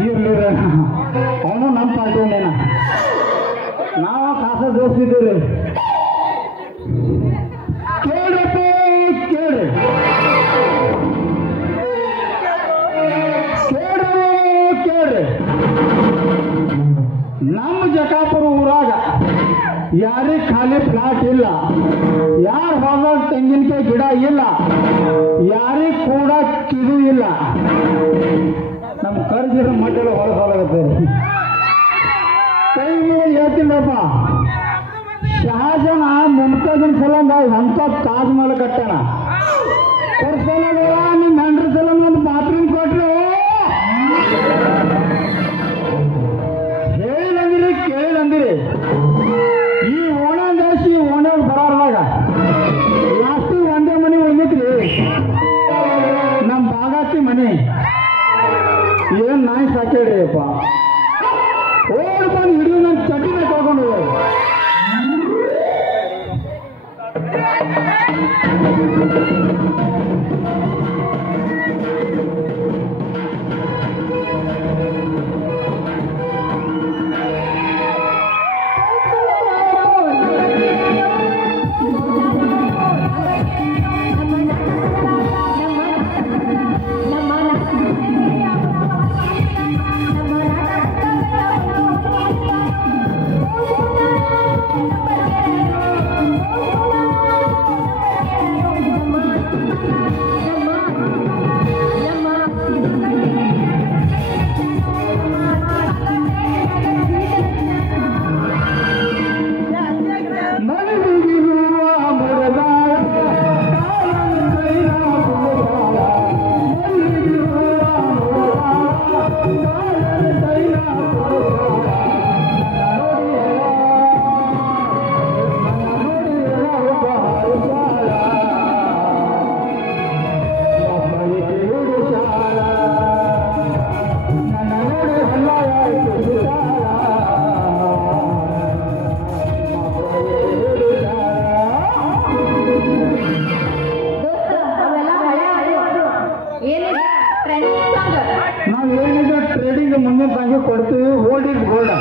ಇರ್ಲಿರ ಅವನು ನಮ್ಮ ಪಾರ್ಟಿನೇನ ನಾವು ಕಾಸ ದೋಸ್ತಿದ್ದೀವಿ ಕೇಳಪ್ಪ ಕೇಳಿ ಕೇಳ್ರಿ ನಮ್ಮ ಜಕಾಪುರ ಊರಾಗ ಯಾರಿಗೆ ಖಾಲಿ ಫ್ಲಾಟ್ ಇಲ್ಲ ಯಾರ ಹೊಲದಾಗ ತೆಂಗಿನಕಾಯಿ ಗಿಡ ಇಲ್ಲ ಯಾರಿಗೆ ಕೂಡ ಕಿದು ಇಲ್ಲ ನಮ್ಮ ಕರ್ಜಿರ ಮಟ್ಟೆಲ್ಲ ಹೊರಸಾಲಾಗತ್ತೆ ಕೈ ಹೇಳ್ತೀನಪ್ಪ ಶಹಜಾನ ಮುಮ್ತಾಜಿನ ಸಲಂದ ಎಂತ ತಾಜ್ ಮಹಲ್ ಕಟ್ಟಾನ ನಿಮ್ಮ ಹೆಂಡ್ರ ಸಲಂದ ಒಂದು ಬಾತ್ರೂಮ್ ಕೊಟ್ರು ಹೇಳಿದಂದಿರಿ ಕೇಳಿದಂದಿರಿ ಈ ಓಣಂದಾಸಿ ಓಣಾಗ ಬರಾರ್ದಾಗ ಲಾಸ್ಟಿಗೆ ಒಂದೇ ಮನೆ ಉಳಿದ್ರಿ ನಮ್ಮ ಬಾಗಾತಿ ಮನೆ ಏನ್ ನಾಯಿ ಸಾಕೇಳ್ರಿ ಅಪ್ಪ ಓಡ್ ಬಂದು ಹಿಡಿದು ನನ್ನ ಚಟಿನ ಕಳ್ಕೊಂಡು ನಾವೇನಿದೆ ಟ್ರೇಡಿಂಗ್ ಮುಂದಿನ ಸಂಖ್ಯೆ ಕೊಡ್ತೀವಿ ಓಲ್ಡ್ ಇಸ್ ಗೋಲ್ಡ್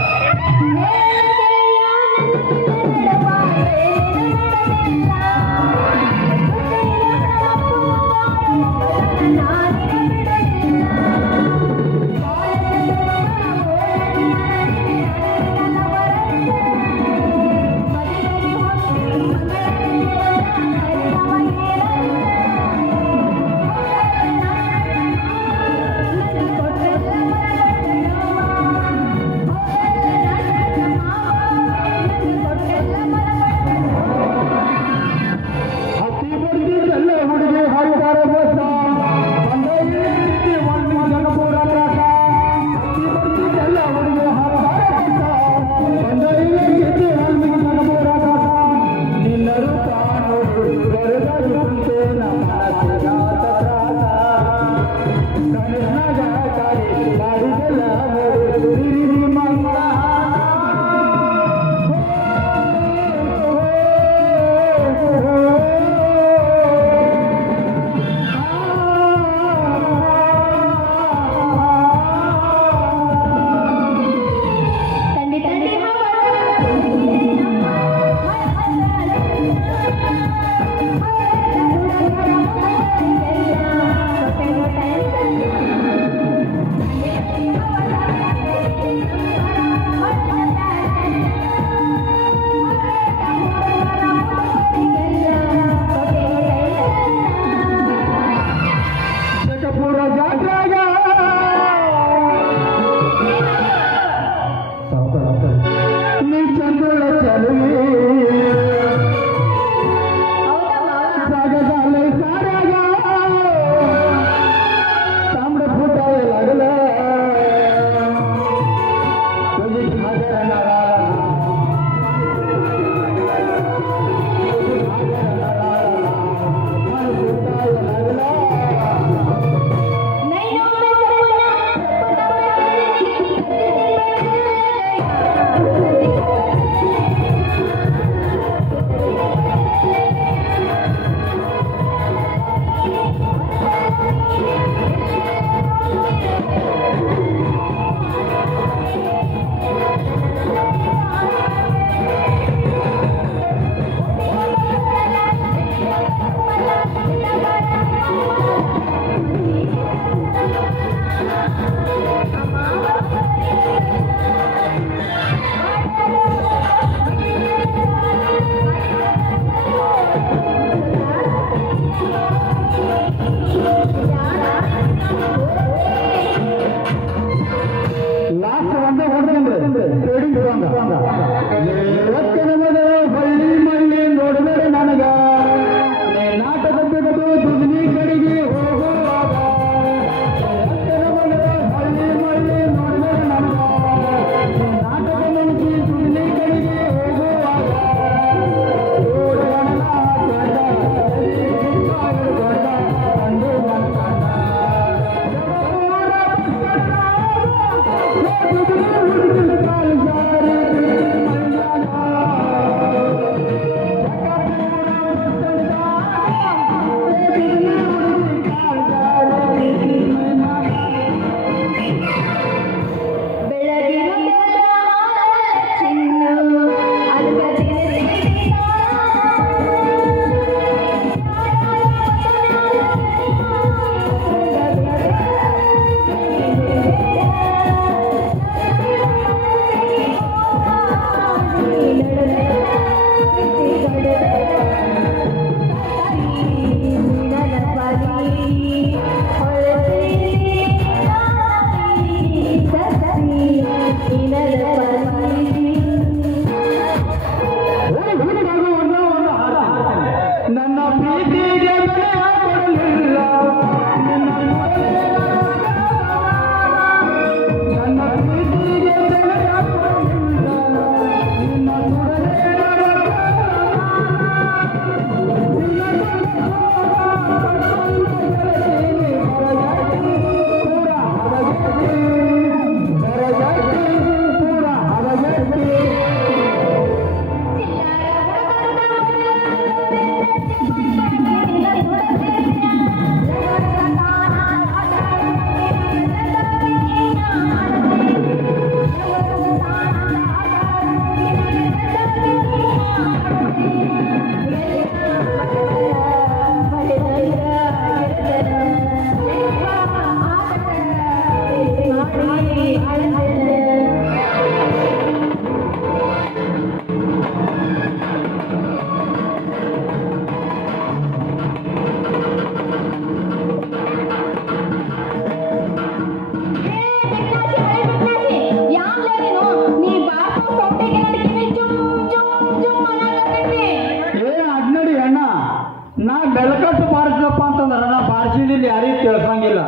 ಇಲ್ಲಿ ಯಾರಿಗೂ ಕೇಳಿಸಂಗಿಲ್ಲ.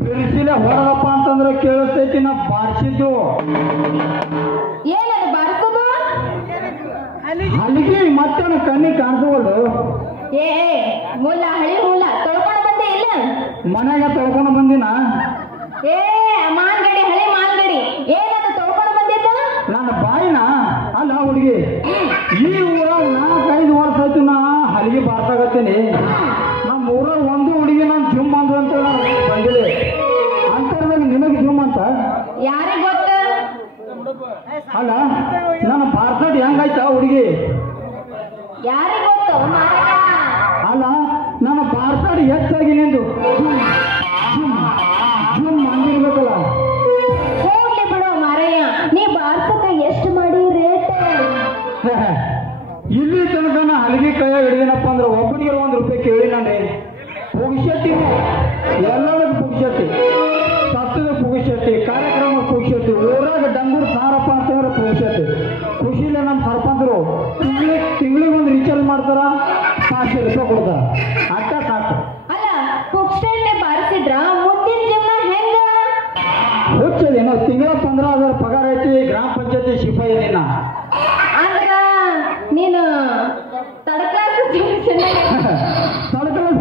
ಬಿಡಿಸಿಲೆ ಹೊರಗಪ್ಪ ಅಂತಂದ್ರೆ ಕೇಳಿಸ್ತೈತಿ. ನಾ ಬಾರಿಸಿದ್ದು ಏನದು ಬಾರಿಸೋದು? ಹಲಿಗೆ ಮತ್ತೇನು ಕಣ್ಣಿಗೆ ಕಾಣಿಸೋದು. ಏ ಮೂಲ ಹಳಿ ಮೂಲ ತೊಳ್ಕೊಂಡು ಬಂದೆ ಇಲ್ಲ? ಮನೆಗೆ ತೊಳ್ಕೊಂಡು ಬಂದಿನ. ಏ ಮಾಲ್ಗಡಿ ಹಳಿ ಮಾಲ್ಗಡಿ ಏನದು ತೊಳ್ಕೊಂಡು ಬಂದಿದ್ದ? ನನ್ನ ಬಾಯಿನ ಅಲ್ಲ ಹುಡುಗಿ. ಈ ಊರಾಗ 4-5 ವರ್ಷ ಆಯ್ತು ನಾ ಹಲಿಗೆ ಬಾರ್ಸಾಗತ್ತೀನಿ. ನಮ್ಮ ಊರಾಗ ಒಂದು ಹುಡುಗಿ ನಾನು ಜುಮ್ ಅಂದ್ರು ಅಂತ ಬಂದಿದೆ. ಅಂತರ್ದಾಗ ನಿಮಗೆ ಜುಮ್ ಅಂತ ಯಾರಿಗ್ ಗೊತ್ತ? ಅಲ್ಲ ನನ್ನ ಬಾರ್ಸೋದು ಹೆಂಗಾಯ್ತ ಹುಡುಗಿ? ಯಾರಿಗ್ ಗೊತ್ತು ಮಾರಾಯ? ಅಲ್ಲ ನನ್ನ ಬಾರ್ಸೋದು ಹೆಚ್ಚಾಗಿ ನಿಂದು ಜುಮ್ ಅಂದಿರ್ಬೇಕಲ್ಲ. ಹೋಗ್ಲಿ ಬಿಡು ಮಾರಯ್ಯ, ನೀ ಬಾರ್ಸಕ ಎಷ್ಟು ಮಾಡಿ ರೇಟ್? ಇಲ್ಲಿ ತನಕ ನಾ ಹಲಿಗೆ ಕೈಯಾಗ ಹಿಡಿದೀನಪ್ಪ ಅಂದ್ರೆ ಒಬ್ಬರಿಗೆ ₹1 ಕೇಳಿ ನಾನು ಪುಗಿಸಟ್ಟಿ, ಎಲ್ಲದಕ್ಕೆ ಪುಗಿಸಟ್ಟಿ, ಸತ್ತದ ಪುಗಿಸಟ್ಟಿ, ಕಾರ್ಯಕ್ರಮ ಪುಗಿಸಟ್ಟಿ, ಊರಾಗ ಡಂಗೂರ್ ಸಾರಪ್ಪ ಅಂತಂದ್ರೆ ಪುಗಿಸಟ್ಟಿ. ಖುಷಿಲೇ ನಮ್ಮ ಸರ್ಪಂಚರು ತಿಂಗಳಿಗೆ ಒಂದು ರೀಚಾರ್ಜ್ ಮಾಡ್ತಾರ, ₹500 ಕೊಡ್ತಾರ. ಅಟ್ಟ ಸಾಕು. ಅಲ್ಲ ಪುಕ್ಸ್ಟೇನೆ ಬಾರಿಸಿದ್ರ ಮುಂದಿನ ಜೀವನ ಹೆಂಗ? ಹುಚ್ಚದೇನೋ ತಿಂಗಳ 15,000 ಪಗಾರ ಐತಿ. ಗ್ರಾಮ ಪಂಚಾಯತಿ ಸಿಪಾಯಿ ನಿನ್ನ. ಅಂದ್ರ ನೀನು ತಡಕಾಸ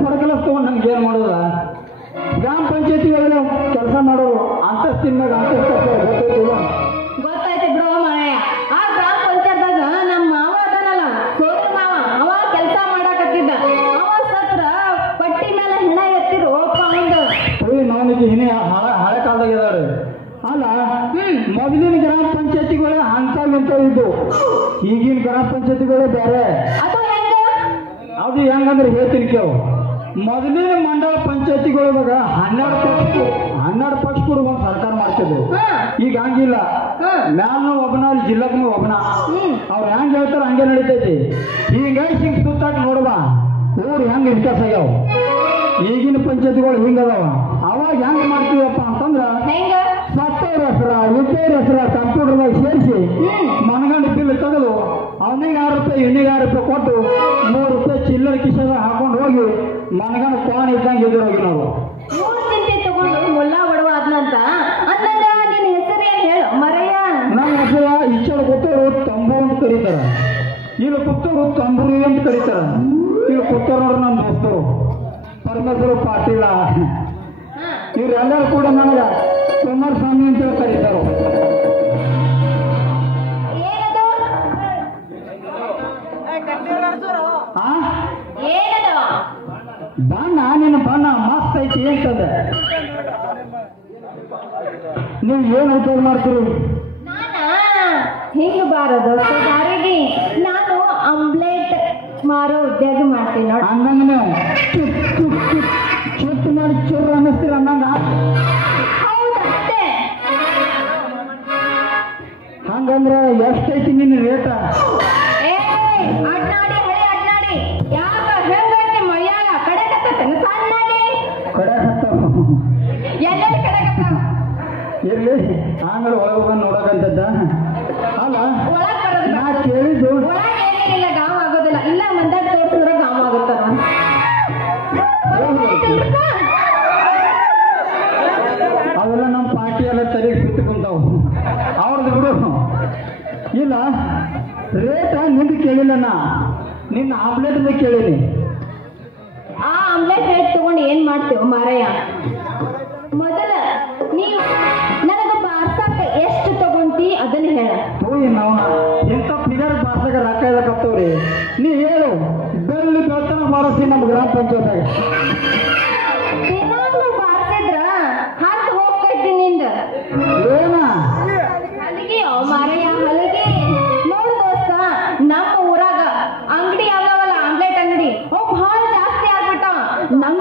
ಪಡಕಲಸ್ ತಗೊಂಡು ನಮ್ಗೆ ಏನ್ ಮಾಡೋದ? ಗ್ರಾಮ ಪಂಚಾಯತಿ ಒಳಗೆ ಕೆಲಸ ಮಾಡೋರು ಅಂತಸ್ತಿನ ಮ್ಯಾಗ ಅಂತಸ್ತ ಗೊತ್ತೈತಿಲ್ಲ. ಗೊತ್ತಾಯ್ತು ಬಿಡು ಮಾರಾಯ. ಆ ಗ್ರಾಮ ಪಂಚಾಯತ್ದಾಗ ನಮ್ಮ ಮಾವ ಅದಾನಲ್ಲ, ಸೋದರ ಮಾವ, ಅವ ಕೆಲಸ ಮಾಡಾಕತ್ತಿದ್ದ. ಅವ ಸತ್ರ ಪಟ್ಟಿ ಮೇಲೆ ಹೆಣ ಎತ್ತಿರು ಒಂದು ನವನಿಗೆ ಹಿನೇ ಹಳೆ ಕಾಲದಾಗ ಇದಾರೆ. ಅಲ್ಲ ಮೊದಲಿನ ಗ್ರಾಮ ಪಂಚಾಯತಿಗಳೇ ಅಂತ ಇದ್ದು, ಈಗಿನ ಗ್ರಾಮ ಪಂಚಾಯತಿಗಳೇ ಬೇರೆ. ಅದು ಹೆಂಗ? ಅದು ಹೆಂಗಂದ್ರೆ ಹೇಳ್ತೀನಿ ಕೇಳು. ಮೊದಲಿನ ಮಂಡಲ ಪಂಚಾಯತಿಗಳೊಳಗ 12 ಪಕ್ಷ ಕೂಡ ಒಂದು ಸರ್ಕಾರ ಮಾಡ್ತಿದ್ವು. ಈಗ ಹಂಗಿಲ್ಲ. ಮ್ಯಾಲ್ನು ಒಬ್ಬನ, ಅಲ್ಲಿ ಜಿಲ್ಲಾಕ್ನು ಒಬ್ಬನ. ಅವ್ರು ಹೆಂಗ್ ಹೇಳ್ತಾರ ಹಂಗೆ ನಡೀತೈತಿ. ಹಿಂಗಾಗಿ ಹಿಂಗ್ ಸುತ್ತಾಟಿ ನೋಡುವ ಊರು ಹೆಂಗ್ ವಿಕಾಸ ಆಗ್ಯಾವ. ಈಗಿನ ಪಂಚಾಯತಿಗಳು ಹಿಂಗದಾವ. ಅವಾಗ ಹೆಂಗ್ ಮಾಡ್ತೀವಪ್ಪ ಅಂತಂದ್ರ ಹೆಂಗ ಸತ್ತವ್ರ ಹೆಸರ, ರಿಪೇರ್ ಹೆಸರ ಕಂಪ್ಯೂಟರ್ದಾಗ ಸೇರಿಸಿ ಮನಗಂಡು ಬಿಲ್ ತೆಗೆದು ಅವನಿಗೆ ₹6 ಇವನಿಗೆ ₹6 ಕೊಟ್ಟು ₹3 ಚಿಲ್ಲರ್ ಕಿಶದಾಗ ಹಾಕೊಂಡು ಹೋಗಿ ಮನಗಂಡು ಕೋಣ ಇದ್ದಂಗೆ ಎದುರೋಗಿ ನಾವು ಮೂರು ಚಿಂತೆ ತಗೊಂಡು ಮುಲ್ಲಾ ಬಡವ ಆದ್ನಂತ ಅಂದಂಗ ನಿನ್ನ ಹೆಸರೇನ್ ಹೇಳು ಮರಯ್ಯ? ನಮ್ಮ ಹೆಸರು ಇಚ್ಚಳ ಕೂತವ್ರು ತಂಬು ಅಂತ ಕರೀತಾರ, ಇಲ್ಲಿ ಕೂತವ್ರು ತಂಬುರಿ ಅಂತ ಕರೀತಾರ. ಇಲ್ಲಿ ಕೂತವ್ರು ನೋಡ್ರಿ ನಮ್ಮ ದೋಸ್ತರು ಪರಮೇಶ್ವರ ಪಾಟೀಲ. ಇವ್ರೆಲ್ಲರೂ ಕೂಡ ನನಗ ಕುಮಾರಸ್ವಾಮಿ ಅಂತ ಕರೀತಾರ. ಏನದು? ಏನದು? ಬಣ್ಣ ನಿನ್ನ ಬಣ್ಣ ಮಸ್ತ್ ಐತಿ ಅಂತಂದೆ. ನೀವು ಏನು ಉಪಯೋಗ ಮಾಡ್ತೀರಿ? ಹಿಂಗ ಬಾರದು ದಾರಿಗೆ ನಾನು ಆಮ್ಲೆಟ್ ಮಾರೋ ಉದ್ಯೋಗ ಮಾಡ್ತೀನಿ ನೋಡಿ. ಹಂಗಂಗ ನೀವು ಚುಟ್ಟು ಮಾಡಿ ಚೂರು ಅನ್ನಿಸ್ತೀರ ಅನ್ನಂಗ. ಹೌದಷ್ಟೇ. ಹಂಗಂದ್ರೆ ಎಷ್ಟೈತಿ ನಿನ್ನ ರೇಟ? ಅಡ್ನಾಡಿ ಹಳಿ ಅಡ್ನಾಡಿ ಯಾಕ ಹೆಂಗೈತಿ ಮೈಯಾಗ ಕಡೆಕತ್ತೇನ ಸಣ್ಣಾಡಿ ಕಡೆ ಹತ್ತಾವ ಎಲ್ಲೆಲ್ಲಿ ಕಡೆಕತ್ತಾವ? ಇರ್ಲಿ ಆಮೇಲೆ ಒಳಗೆ ಬಂದು ನೋಡಕಂತದ್ದ. ಅಲ್ಲ ಒಳಗ್ ಬರೋದು ನಾ ಕೇಳಿದ್ದು ಒಳಗೆ ಏನೇನಿಲ್ಲ ಗಾಮ ಆಗೋದಿಲ್ಲ. ಇಲ್ಲ ಮಂದಾಗ ತೋರಿಸಿದ್ರೆ ಗಾಮ ಆಗುತ್ತಾರ. ಅವೆಲ್ಲ ನಮ್ಮ ಪಾರ್ಟಿ ಎಲ್ಲ ತಲೆಗೆ ಸುತ್ತು ಕುಂತಾವು. ಅವ್ರದ್ದು ಬಿಡು. ಇಲ್ಲ ರೇಟ ನಿಂದು ಕೇಳಿಲ್ಲ, ನಾ ನಿನ್ನ ಆಮ್ಲೆಟ್ ಕೇಳೀನಿ. ಆ ಆಮ್ಲೆಟ್ ರೇಟ್ ತಗೊಂಡು ಏನ್ ಮಾಡ್ತೇವ ಮಾರಯ್ಯ? ಮೊದಲ ನೀವು ನನಗ ಬಾರ್ಸಾಕ ಎಷ್ಟು ತಗೊಂತಿ ಅದನ್ನ ಹೇಳ. ಹೋಗಿ ನಾವು ಎಂತ ಫಿಗರ್ ಬಾರ್ಸಾಕ ರೊಕ್ಕ ಇರಕತ್ತವ್ರಿ. ನೀ ಹೇಳು, ಬೆಳ್ಳಿ ಬೆಳ್ತನ ಮಾಡಿಸಿ ನಮ್ಮ ಗ್ರಾಮ ಪಂಚಾಯತ್ನಾಗ. ದಿನಾಗ್ಲೂ ಬಾರ್ಸಿದ್ರ ಹತ್ತು ಹೋಗ್ತೈತಿ ನಿಂದ. ಏನ ಹಲಗಿ ಮಾರಯ್ಯ ಹಲಗಿ. ನೋಡು ದೋಸ್ತ, ನಮ್ಮ ಊರಾಗ ಅಂಗಡಿ ಅದಾವಲ್ಲ ಆಮ್ಲೆಟ್ ಅಂಗಡಿ, ಅವ್ ಭಾಳ ಜಾಸ್ತಿ ಆಗ್ಬಿಟ್ಟಾವ. ನಮ್ಮ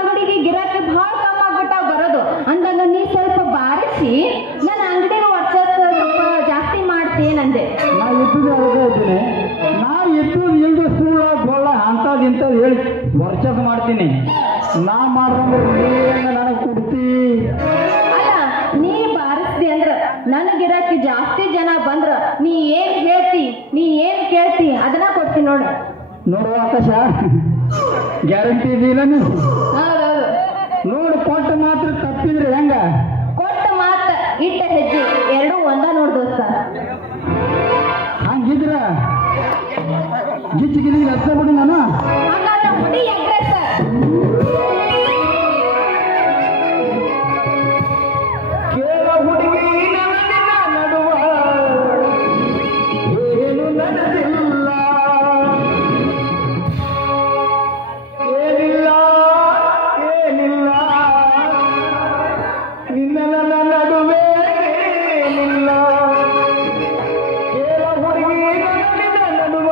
ಅಂಗಡಿಗೆ ಗಿರಾಕಿ ಭಾಳ ಕಮ್ಮಿ ಆಗ್ಬಿಟ್ಟಾವ ಬರೋದು. ಅಂದಂಗ ನೀ ಸ್ವಲ್ಪ ಬಾರಿಸಿ ನನ್ನ ಅಂಗಡಿಗೆ ವರ್ಷ ಸ್ವಲ್ಪ ಜಾಸ್ತಿ ಮಾಡ್ತೀನಂದೆ. ನಾ ಇದ್ದು ಅದಕ್ಕೆ ಇದ್ದೀನಿ. ನಾ ಇದ್ದು ಇಲ್ದು ಸುಳ್ಳ ಗೋಳ ಅಂತದ್ ಇಂಥದ್ದು ಹೇಳಿ ವರ್ಚಸ್ ಮಾಡ್ತೀನಿ. ನಾ ಮಾಡ್ದಂದ್ರೆ ನನಗೆ ಕೊಡ್ತಿ. ಅಲ್ಲ ನೀ ಬಾರಿಸ್ತಿ ಅಂದ್ರ ನನ್ನ ಗಿರಾಕಿ ಜಾಸ್ತಿ ಜನ ಬಂದ್ರ ನೀ ಏನ್ ಹೇಳ್ತಿ, ನೀ ಏನ್ ಕೇಳ್ತಿ ಅದನ್ನ ಕೊಡ್ತೀನಿ ನೋಡು. ನೋಡುವ ಆಕಾಶ, ಗ್ಯಾರಂಟಿ ಇದೆಯಿಲ್ಲ ನೀವು? ಹೌದೌದು. ನೋಡು ಕೊಟ್ಟ ಮಾತ್ರ ತಪ್ಪಿದ್ರೆ ಹೆಂಗ? ಕೊಟ್ಟ ಮಾತ ಇಟ್ಟ ಹೆಜ್ಜೆ ಎರಡು ಒಂದ ನೋಡ್ ದೋಸ್ತ. ಹಂಗಿದ್ರ ಗಿಚ್ಚಿ ಗಿಲಿ ಹಚ್ಚ ಬಿಡಿ ನಾನು. ಹಂಗಾದ್ರೆ ಹುಡಿ ಅಡ್ರೆಸ್ ಕೇಳ ಹುಡುಗಿ ನಡುವ ಏನು ನಡೆದಿಲ್ಲ, ಏನಿಲ್ಲ ಏನಿಲ್ಲ ನಿನ್ನ ನನ್ನ ನಡುವೆ ಏನಿಲ್ಲ. ಕೇಳ ಹುಡುಗಿ ನಡುವ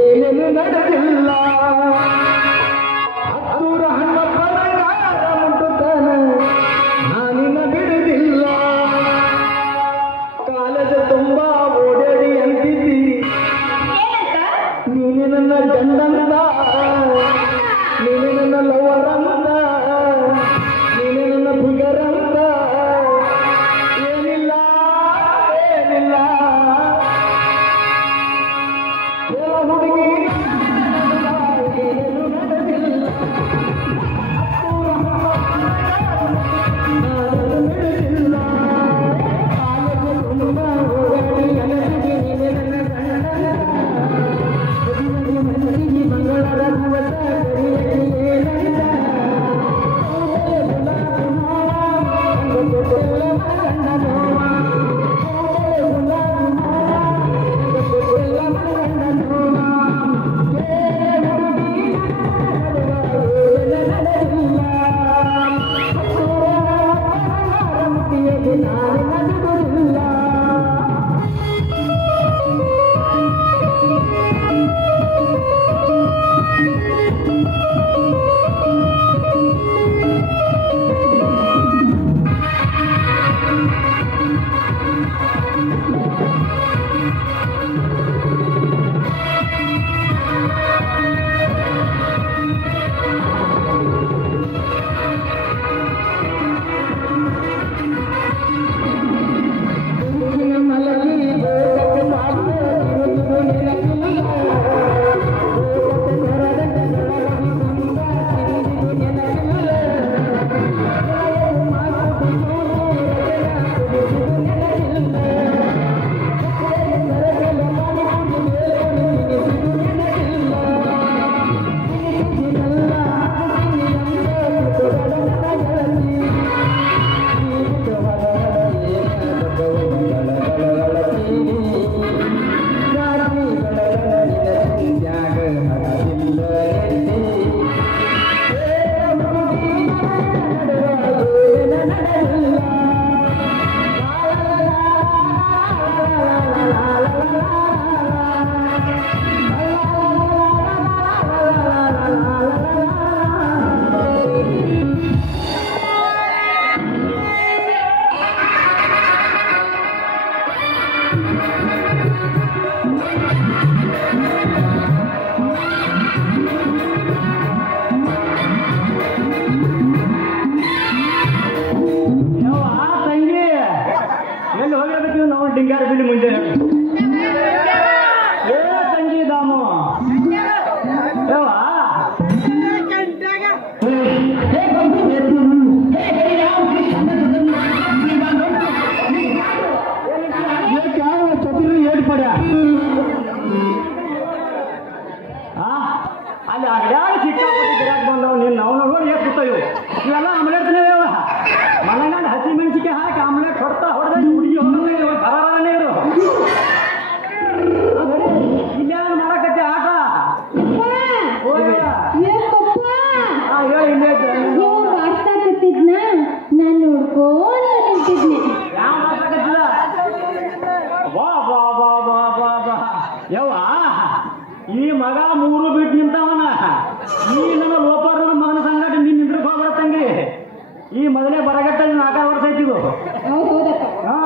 ಏನೇನು ನಡೆದಿಲ್ಲ. ಹತ್ತೂರ ಹಣ್ಣ ಪರಗಾರ ಮುಟ್ಟುತ್ತಾನೆ ನಾನಿನ್ನ ಬಿಡುವುದಿಲ್ಲ. ಕಾಲೇಜ ತುಂಬ ಓಡಾಡಿ ಅಂತಿದ್ದಿ ನೀನೆ ನನ್ನ ಗಂಡಂತ, ನೀನೆ ನನ್ನ ಲವರಂತ, ನೀನೆ ನನ್ನ ಬುಗರಂತ. ಏನಿಲ್ಲ ಏನಿಲ್ಲ ಹೇಳ ಹುಡುಗಿ ಏನು ನಡೆದಿಲ್ಲ. ಡಿಂಗಾರ ಬಿಲ್ಲಿ ಮುಂಜಾನೆ ಏ ತಂಗಿ ದಾಮು ಯಾವ ಚತುರ್ರಿ ಏಟ್ ಪಡ್ಯ ಅಲ್ಲಿ ಅಗಡ್ಯಾಗ ಸಿಕ್ಕಾಪಟ್ಟಿ ಗಿರಾಕ್ ಬಂದವ್ ನೀನು ನಾವು ನೋಡಿ ಏಟ್ ಬಿಡ್ತಾವ ಇವೆಲ್ಲ ಆಮ್ಲೆಟ್ನೇ ಮನೆಗಂಡ ಹಸಿ ಮೆಣಸಿಗೆ ಹಾಕಿ ಆಮ್ಲೆಟ್ ಹೊಡ್ತಾ ಹೊಡೆದ ಹುಡುಗಿ ಹೋದ್ರೆ ಬರನೇ ಇರು ಇಲ್ಲೇನು ಮಾಡಕತ್ತೆ ಆಟ ನಾನು ನೋಡ್ಕೊಂಡು ನಿಂತಿದ್ನೆ ಯಾವ ಮಾತಾಕತ್ತಿಲ್ಲ ಬಾ ಬಾ ಬಾ ಬಾ ಬಾ ಬಾ ಯವ್ವ ಈ ಮಗ ಮೂರು ಬಿಟ್ಟು ನಿಂತವನ ಈ ನನ್ನ ಲೋಪಾರದ ಮಗನ ಸಂಗಟ ನೀನ್ ನಿಂದ್ರಕ್ ಹೋಗ್ಬರತ್ತಂಗಿ ಈ ಮೊದಲೇ ಬರಗಟ್ಟ 4 ವರ್ಷ ಐತಿದು ಹಾ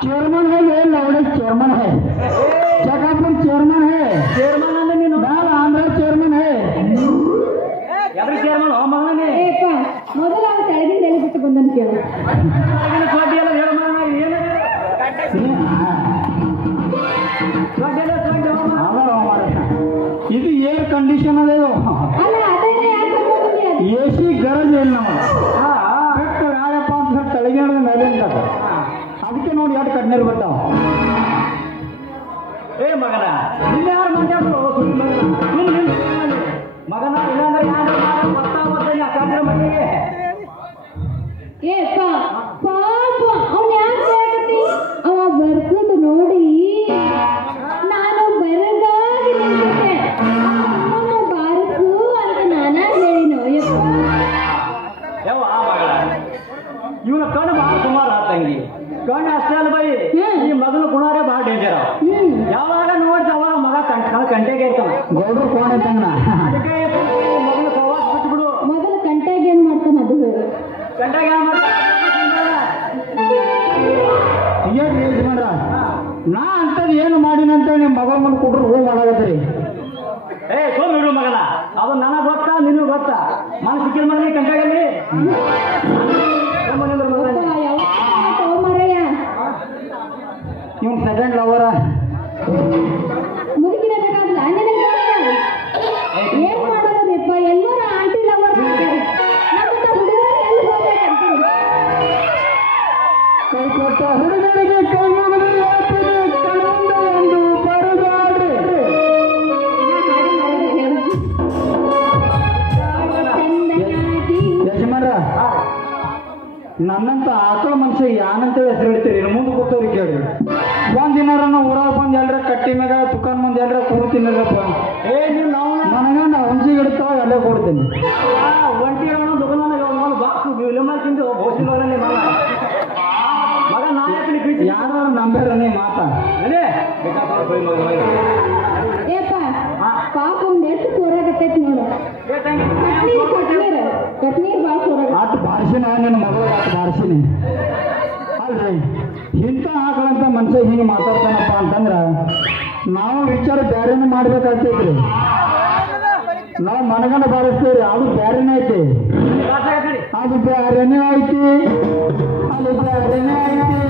चेयरमैन है ये लवड़े चेयरमैन है जगापुर चेयरमैन है चेयरमैन ಅಂದ್ರೆ ನೀನು ನಾನು ಆಂಧ್ರ ಚೇರ್ಮನ್ है ಯಾರು ಚೇರ್ಮನ್ ಓ ಮಗನೇ ಏಪ್ಪ ಮೊದಲ ಅವನು ತೆಳಗಿಂದ ಎಲ್ಲಿ ಬಿಟ್ಟು ಬಂದನ್ ಕೇಳು ತೆಳಗಿನ ಸ್ವಾಟಿ ಎಲ್ಲ ಹೇಳ ಮಗ ಏನು ಸ್ವಾಟಿ ಎಲ್ಲ ಸ್ವಾಟಿ ಅವರ ಇದು ಏರ್ ಕಂಡೀಷನ್ ಅದೇ ಅಲ್ಲ ಅದನ್ನೇ ಯಾಕೆ ನನಗೆ ಗೊತ್ತಾ ನಿನಗೆ ಗೊತ್ತಾ ಮನ ಸಿಕ್ಕಿದ ಮನೆ ಕಂಟಾಗಲ್ಲಿ ಇವ್ನು ಸೆಕೆಂಡ್ ಲವರ ಮುದುಕಿನ ಬೇಕಾದ್ಲ ಏನ್ ಮಾಡೋದಪ್ಪ ಎಲ್ಲರೂ ಆಂಟಿ ಲವರ್ ಮಾಡ್ತಾರೆ ನಮ್ಮಂತ ಹುಡುಗರು ಎಲ್ಲಿ ಹೋಗ್ಬೇಕಂತ ಕೈ ಕೊಟ್ಟ ಹುಡುಗರಿಗೆ ಕೈ ಮುಗಿದು ಕಣ್ಣಿಂದ ಒಂದು ಬರುಗಾಡ್ರಿ ಯಜಮಾನ್ರ ನನ್ನಂತ ಆಕಳ ಮನುಷ್ಯ ಯಾನಂತ ಹೆಸರು ಹೇಳ್ತೀರಿ ಮುಂದೆ ಕೂತವ್ರಿಗೆ ಕೇಳಿ ಒಂದಿನಾರ ಊರಾಗ ಬಂದು ಎಲ್ಲರ ಕಟ್ಟಿ ಮ್ಯಾಗ ದುಕಾನ್ ಮುಂದೆ ಎಲ್ಲರ ಕೂರು ತಿನ್ನರಪ್ಪ ನನಗ ನಾ ಒಂಜಿ ಗಿಡ್ತಾವ ಎಲ್ಲೇ ಕೊಡ್ತೀನಿ ಒಂಟಿ ಯಾರು ನಂಬ್ಯಾರ ನೀ ಮಾತಾ ಏಪ್ಪ ಪಾಪ ಒಂದ್ ಎಷ್ಟು ಸೋರಾಗತ್ತೈತಿ ನೋಡು ಕಟ್ನೀರ್ ಭಾಳ ಸೋರಾಗ ಆಟ ಬಾರಿಸಿನ ನಿನ್ನ ಮಗಳು ಆಟ ಬಾರಿಸಿನಿ ಅಲ್ರಿ ಇಂಥ ಹಾಕಳಂತ ಮನುಷ್ಯ ಹಿಂಗೆ ಮಾತಾಡ್ತಾನಪ್ಪ ಅಂತಂದ್ರ ನಾವು ವಿಚಾರ ಬ್ಯಾರೇನ ಮಾಡ್ಬೇಕಾಗ್ತೈತ್ರಿ ನಾವು ಮನಗಂಡ ಬಾರಿಸ್ತೇವ್ರಿ ಅದು ಬ್ಯಾರೇನೇ ಐತಿ ಅದು ಬ್ಯಾರೇನೇ ಐತಿ ಅದು ಬ್ಯಾರೇನೇ ಐತಿ